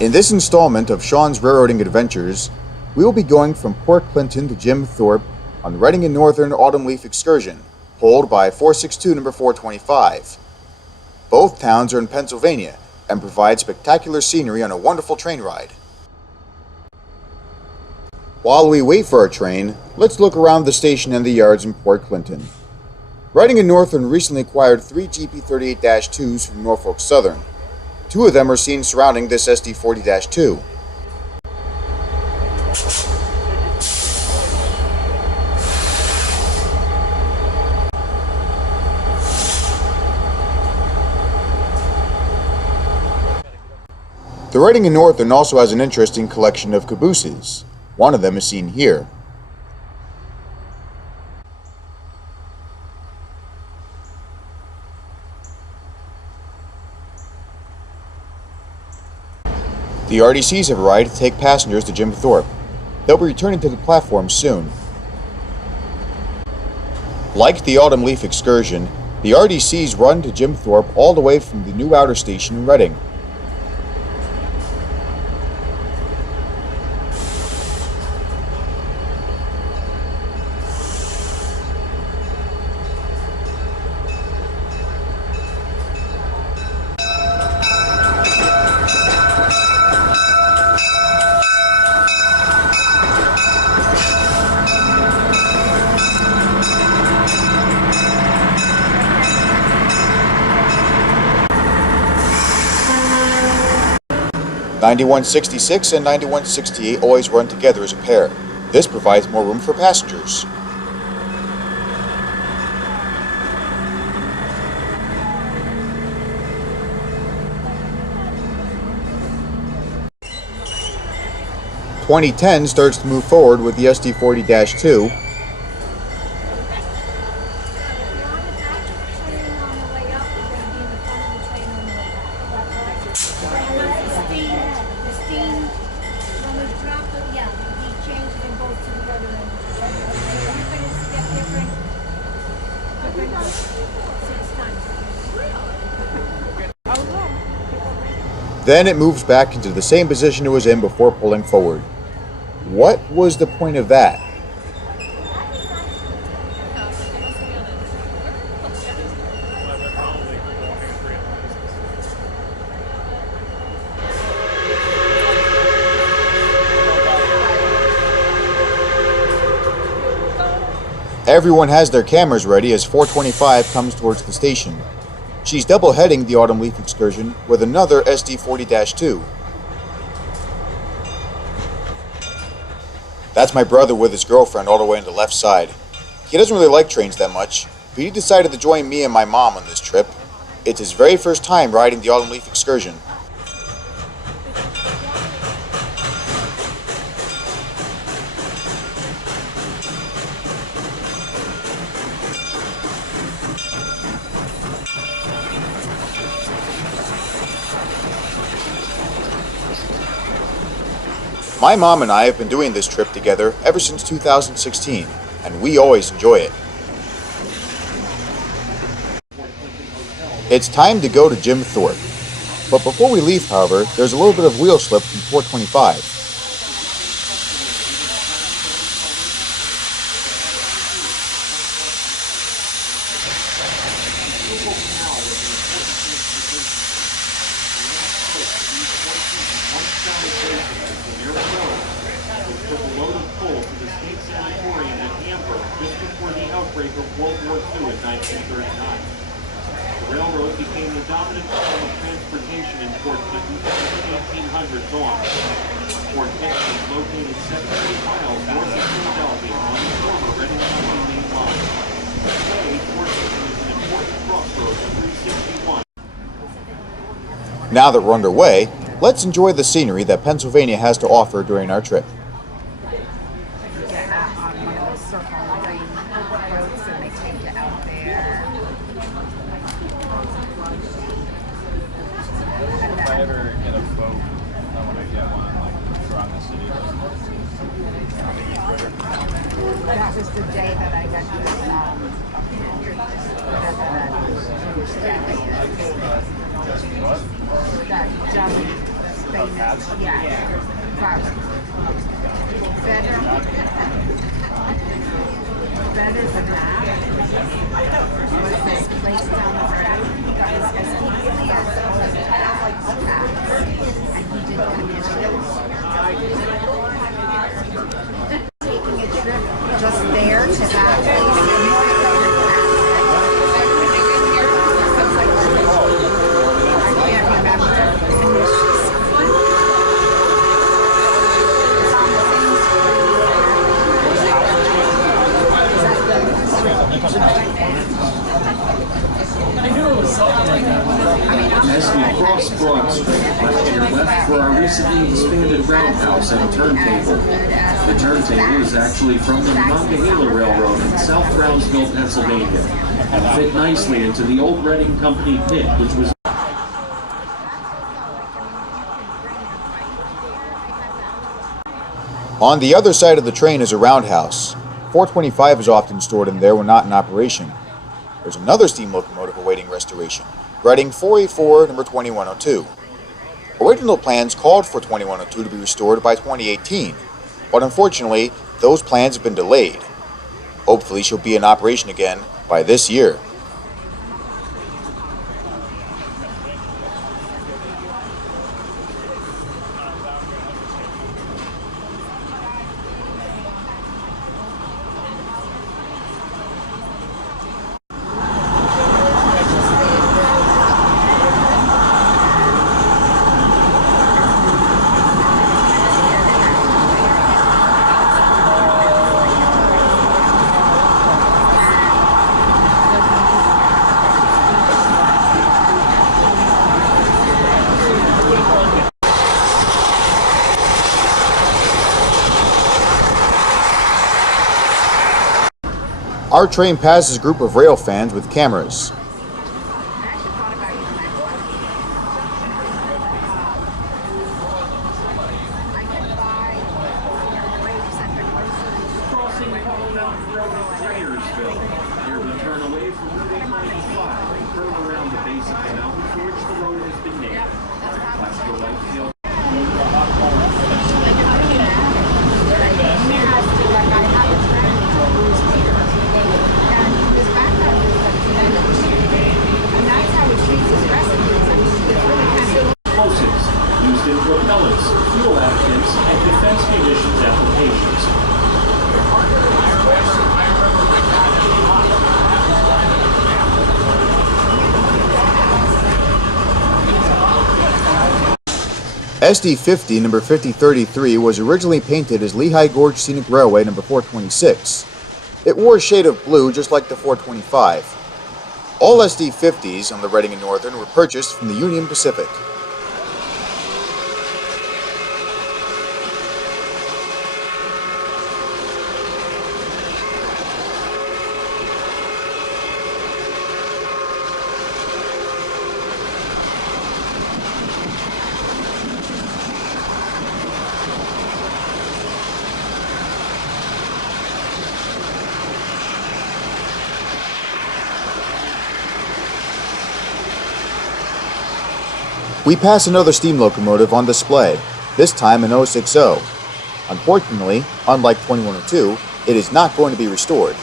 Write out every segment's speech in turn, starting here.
In this installment of Sean's Railroading Adventures, we will be going from Port Clinton to Jim Thorpe on the Reading and Northern Autumn Leaf Excursion, pulled by 462 number 425. Both towns are in Pennsylvania and provide spectacular scenery on a wonderful train ride. While we wait for our train, let's look around the station and the yards in Port Clinton. Reading and Northern recently acquired 3 GP38-2s from Norfolk Southern. 2 of them are seen surrounding this SD40-2. The Reading and Northern also has an interesting collection of cabooses. One of them is seen here. The RDCs have arrived to take passengers to Jim Thorpe. They'll be returning to the platform soon. Like the Autumn Leaf Excursion, the RDCs run to Jim Thorpe all the way from the new outer station in Reading. (9166) and 9168 always run together as a pair. This provides more room for passengers. (2010) starts to move forward with the SD40-2. Then it moves back into the same position it was in before pulling forward. What was the point of that? Everyone has their cameras ready as 425 comes towards the station. She's double-heading the Autumn Leaf Excursion with another SD40-2. That's my brother with his girlfriend all the way on the left side. He doesn't really like trains that much, but he decided to join me and my mom on this trip. It's his very first time riding the Autumn Leaf Excursion. My mom and I have been doing this trip together ever since 2016, and we always enjoy it. It's time to go to Jim Thorpe. But before we leave, however, there's a little bit of wheel slip from 425. World War II in 1939. The railroad became the dominant form of transportation in Port Clinton from the 1800s on. Port Clinton is located 78 miles north of Philadelphia on the former Reading County main line. Today, Port Clinton is an important crossroads of 361. Now that we're underway, let's enjoy the scenery that Pennsylvania has to offer during our trip. That was the day that I got this, that jelly. famous, yeah. But better than that was this place down the road that was as easily as old cats, and he did commissions. Taking a trip just there to that place, and we picked up your cats. I can't remember the commissions. It's on the same street. As we cross Broad Street, left your left for our recently expanded roundhouse and turntable. The turntable is actually from the Monongahela Railroad in South Brownsville, Pennsylvania, and fit nicely into the old Reading Company pit, which was On the other side of the train is a roundhouse. 425 is often stored in there when not in operation. There's another steam locomotive awaiting restoration, Reading 484 number 2102. Original plans called for 2102 to be restored by 2018, but unfortunately, those plans have been delayed. Hopefully she'll be in operation again by this year. Our train passes a group of rail fans with cameras. crossing Colin Mountain Road in Grayersville. Here we turn away from Route 895 and curve around the base of the mountain for which the road has been named. Plaster Whitefield. Explosives used in propellants, fuel additives, and defense munitions applications. SD50 number 5033 was originally painted as Lehigh Gorge Scenic Railway number 426. It wore a shade of blue just like the 425. All SD50s on the Reading and Northern were purchased from the Union Pacific. We pass another steam locomotive on display, this time an 060. Unfortunately, unlike 2102, it is not going to be restored.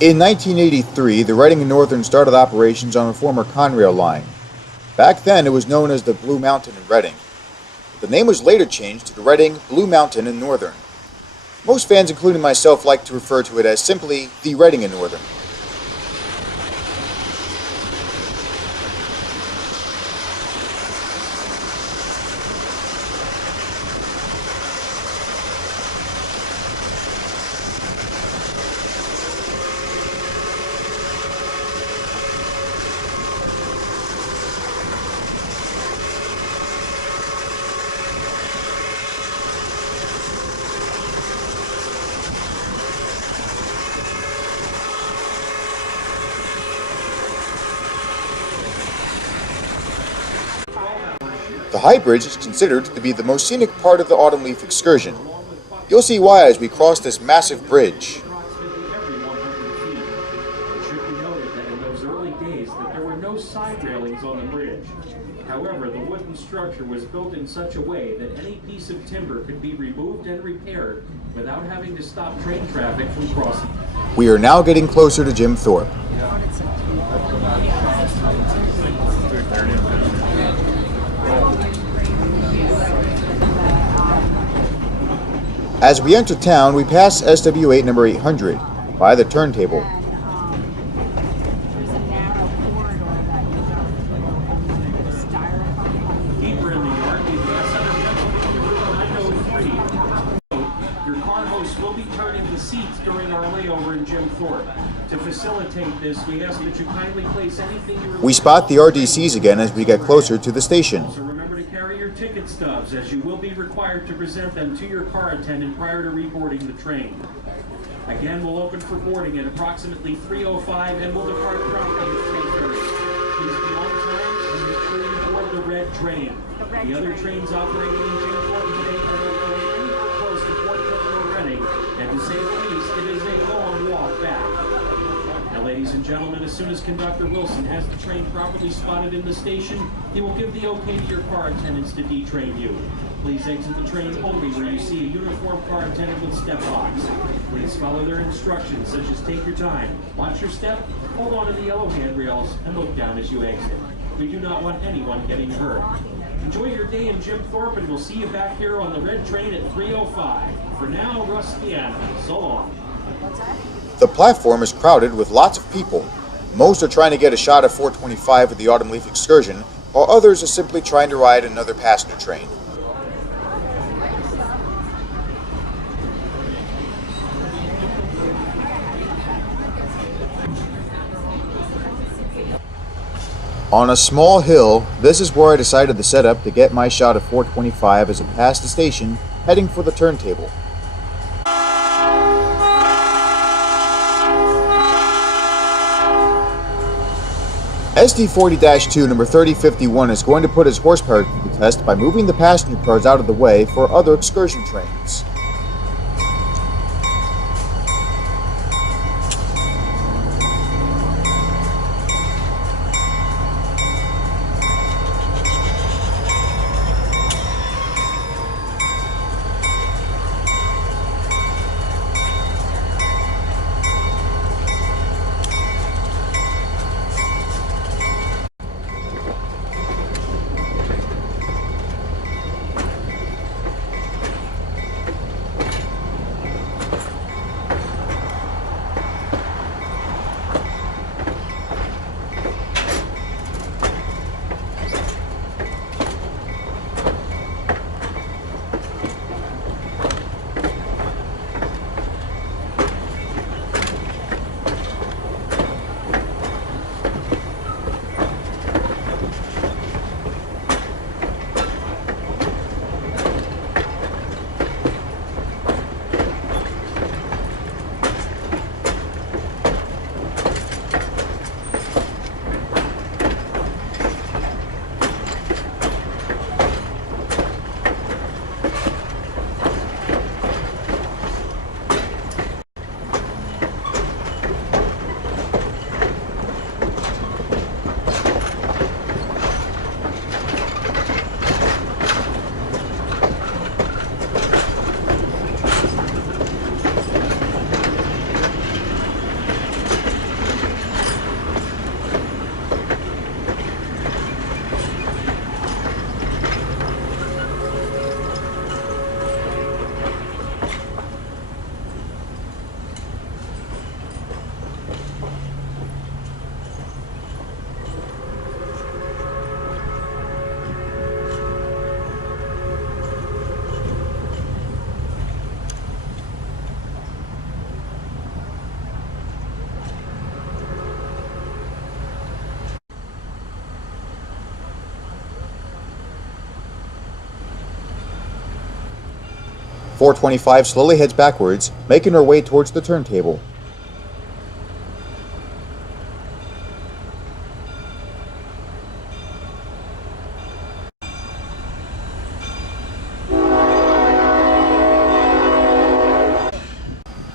In 1983, the Reading and Northern started operations on a former Conrail line. Back then, it was known as the Blue Mountain and Reading. The name was later changed to the Reading, Blue Mountain and Northern. Most fans, including myself, like to refer to it as simply the Reading and Northern. The High Bridge is considered to be the most scenic part of the Autumn Leaf Excursion. You'll see why as we cross this massive bridge. Approximately every 100 feet. It should be noted that in those early days that there were no side railings on the bridge. However, the wooden structure was built in such a way that any piece of timber could be removed and repaired without having to stop train traffic from crossing. We are now getting closer to Jim Thorpe. As we enter town, we pass SW8 number 800 by the turntable. There's a narrow corridor that you go through, and the styrofoam. Deeper in the yard, we pass under Route 903. Your car host will be turning the seats during our layover in Jim Thorpe. To facilitate this, we ask that you kindly place anything you We spot the RDCs again as we get closer to the station. Also remember to carry your ticket stubs, as you will be required to present them to your car attendant prior to reboarding the train. Again, we'll open for boarding at approximately 3:05 and we'll depart promptly at 3:30. Please be on time and make sure you board the red train. The other trains operating in Jim Thorpe today are not going anywhere close to Port Clinton or Reading, and to say the least, it is a long walk back. Now, ladies and gentlemen, as soon as Conductor Wilson has the train properly spotted in the station, he will give the okay to your car attendants to detrain you. Please exit the train only where you see a uniformed car attendant with step locks. Please follow their instructions, such as take your time, watch your step, hold on to the yellow handrails, and look down as you exit. We do not want anyone getting hurt. Enjoy your day in Jim Thorpe, and we'll see you back here on the red train at 3:05. For now, Russ Piana. So long. The platform is crowded with lots of people. Most are trying to get a shot of 425 with the Autumn Leaf Excursion, while others are simply trying to ride another passenger train. On a small hill, this is where I decided to set up to get my shot of 425 as it passed the station, heading for the turntable. SD40-2 number 3051 is going to put his horsepower to the test by moving the passenger cars out of the way for other excursion trains. 425 slowly heads backwards, making her way towards the turntable.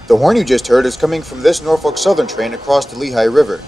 The horn you just heard is coming from this Norfolk Southern train across the Lehigh River.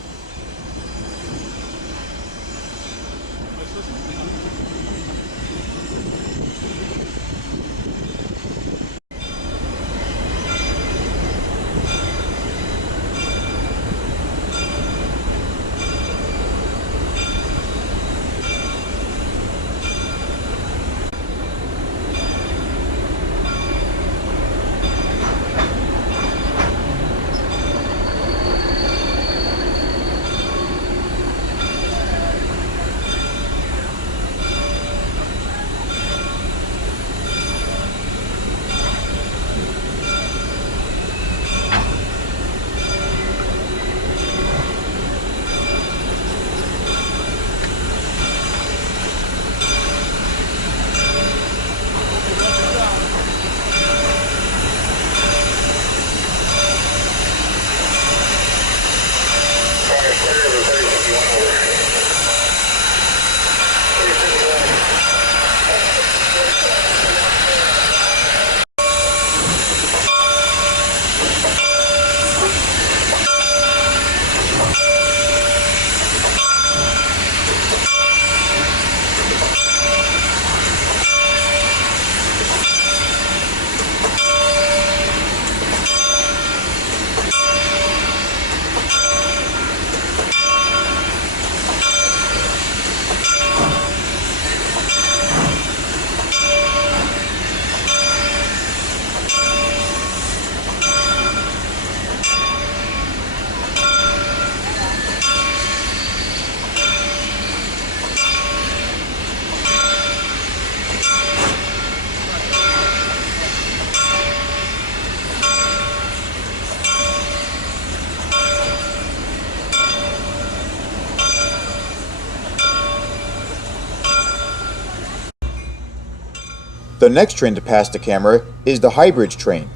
The next train to pass the camera is the High Bridge train.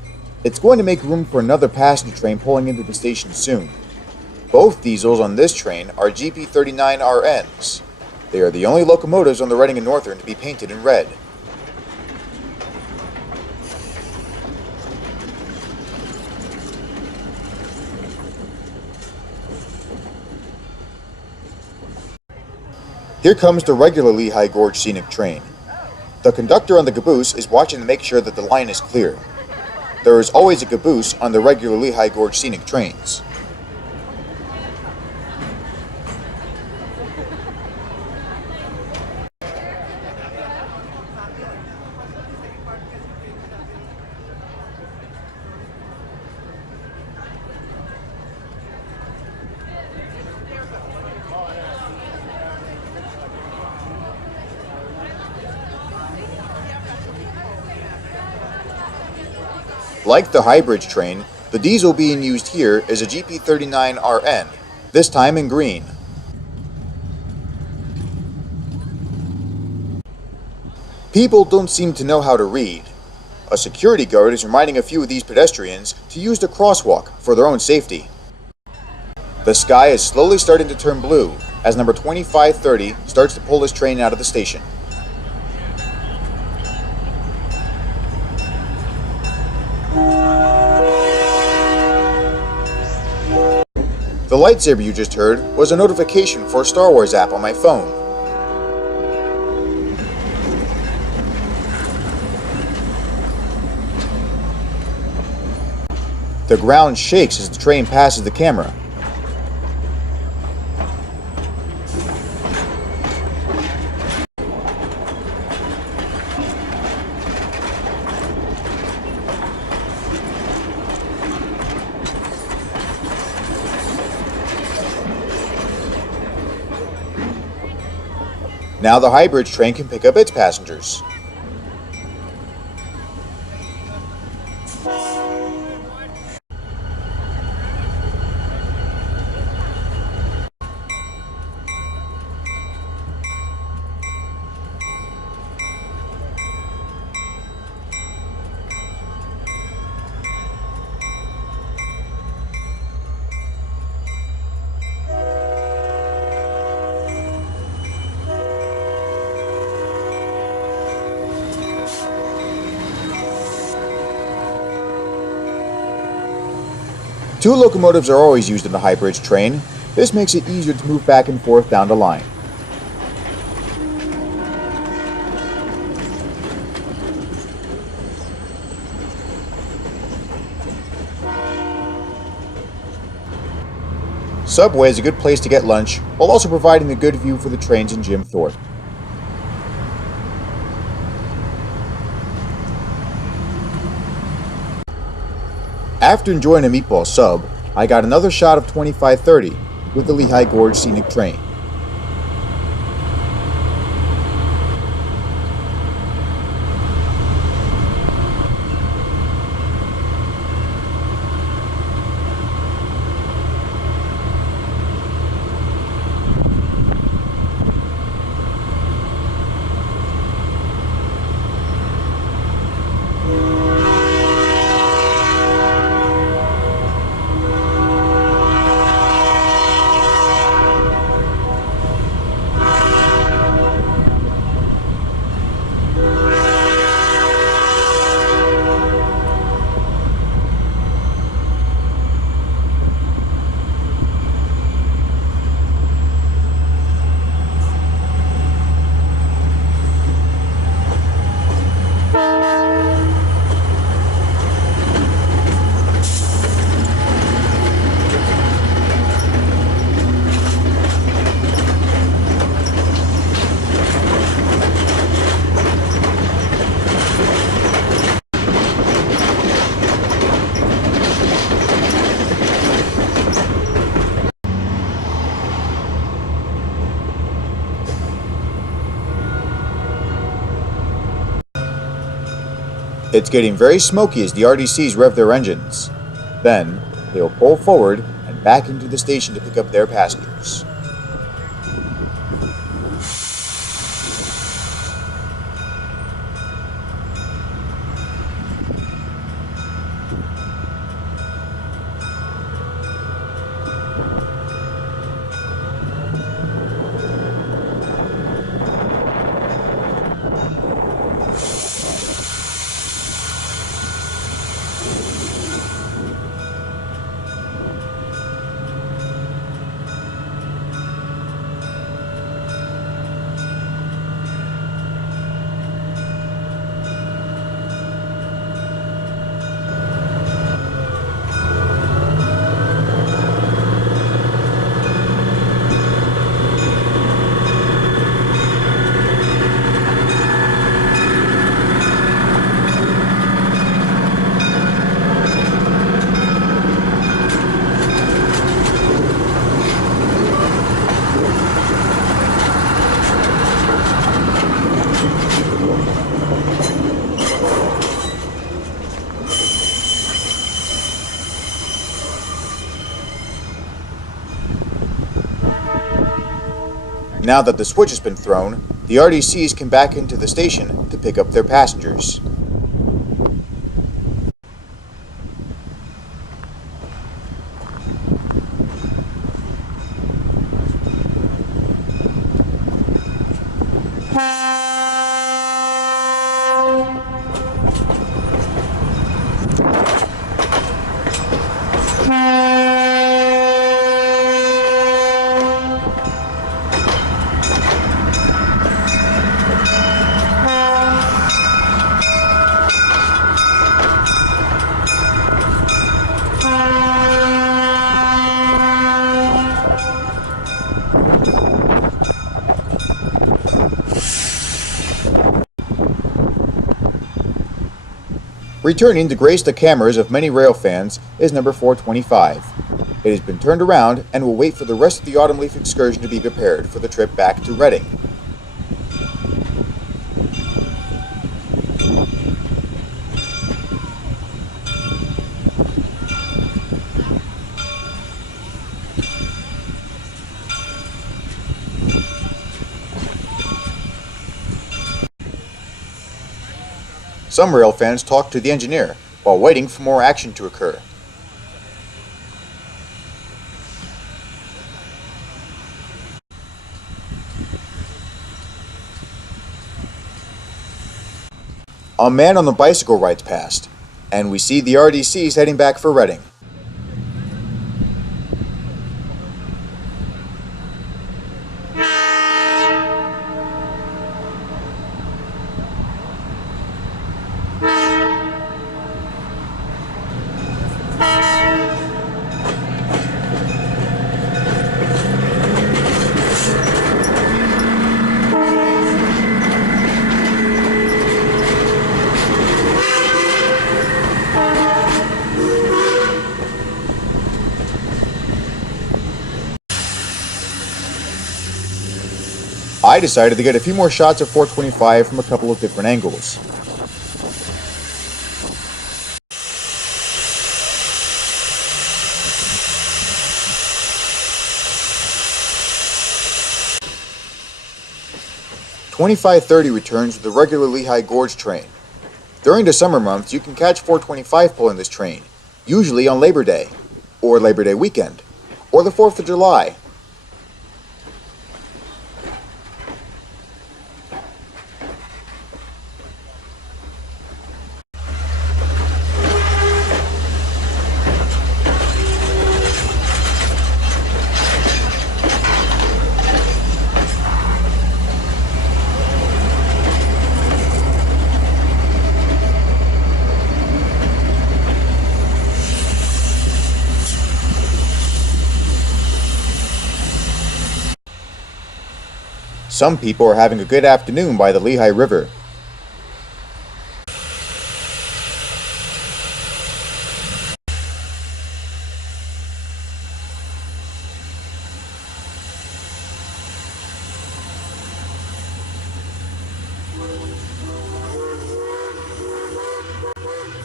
It's going to make room for another passenger train pulling into the station soon. Both diesels on this train are GP39RNs. They are the only locomotives on the Reading and Northern to be painted in red. Here comes the regular Lehigh Gorge Scenic train. The conductor on the caboose is watching to make sure that the line is clear. There is always a caboose on the regular Lehigh Gorge Scenic trains. Like the High Bridge train, the diesel being used here is a GP39RN, this time in green. People don't seem to know how to read. A security guard is reminding a few of these pedestrians to use the crosswalk for their own safety. The sky is slowly starting to turn blue as number 2530 starts to pull this train out of the station. The lightsaber you just heard was a notification for a Star Wars app on my phone. The ground shakes as the train passes the camera. Now the High Bridge train can pick up its passengers. Two locomotives are always used in a high bridge train. This makes it easier to move back and forth down the line. Subway is a good place to get lunch, while also providing a good view for the trains in Jim Thorpe. After enjoying a meatball sub, I got another shot of 2530 with the Lehigh Gorge Scenic Train. It's getting very smoky as the RDCs rev their engines. Then, they will pull forward and back into the station to pick up their passengers. Now that the switch has been thrown, the RDCs can back into the station to pick up their passengers. Returning to grace the cameras of many rail fans is number 425. It has been turned around and will wait for the rest of the Autumn Leaf Excursion to be prepared for the trip back to Reading. Some rail fans talk to the engineer while waiting for more action to occur. A man on the bicycle rides past, and we see the RDCs heading back for Reading. I decided to get a few more shots of 425 from a couple of different angles. .2530 returns with the regular Lehigh Gorge train. During the summer months, you can catch 425 pulling this train, usually on Labor Day, or Labor Day weekend, or the 4th of July. Some people are having a good afternoon by the Lehigh River.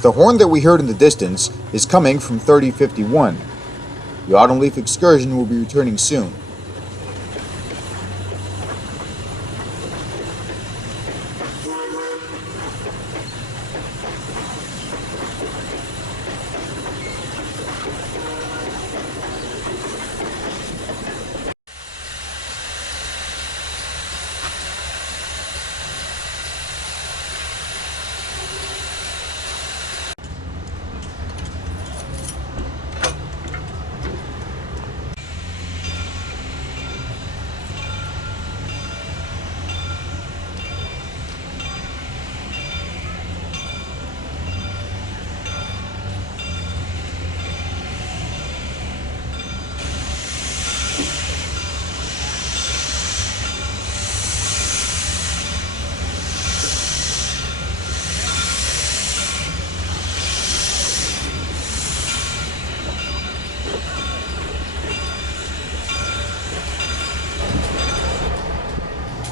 The horn that we heard in the distance is coming from 3051. The Autumn Leaf Excursion will be returning soon.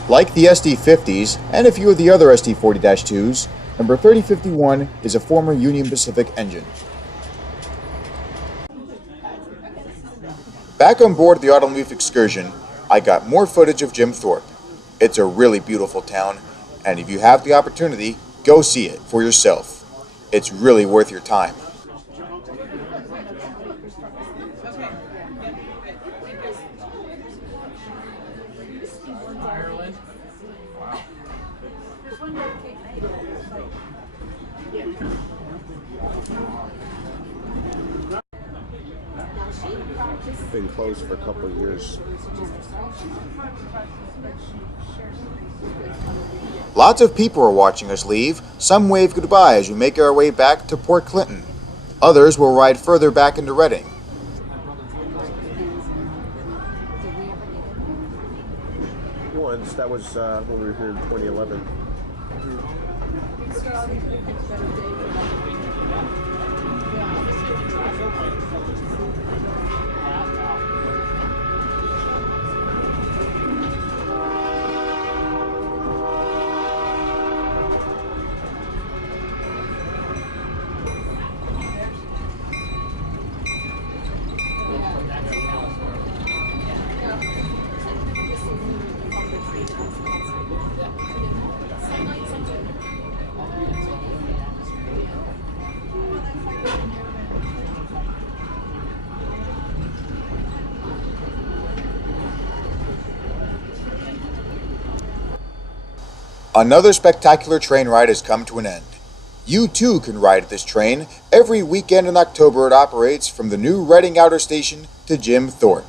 Like the SD50s and a few of the other SD40-2s, number 3051 is a former Union Pacific engine. Back on board the Autumn Leaf Excursion, I got more footage of Jim Thorpe. It's a really beautiful town, and if you have the opportunity, go see it for yourself. It's really worth your time. Been closed for a couple of years. Lots of people are watching us leave. Some wave goodbye as we make our way back to Port Clinton. Others will ride further back into Reading. Once, that was when we were here in 2011. Another spectacular train ride has come to an end. You too can ride this train. Every weekend in October it operates from the new Reading Outer Station to Jim Thorpe.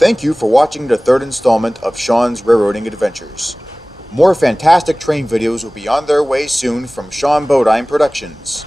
Thank you for watching the third installment of Sean's Railroading Adventures. More fantastic train videos will be on their way soon from Sean Bodine Productions.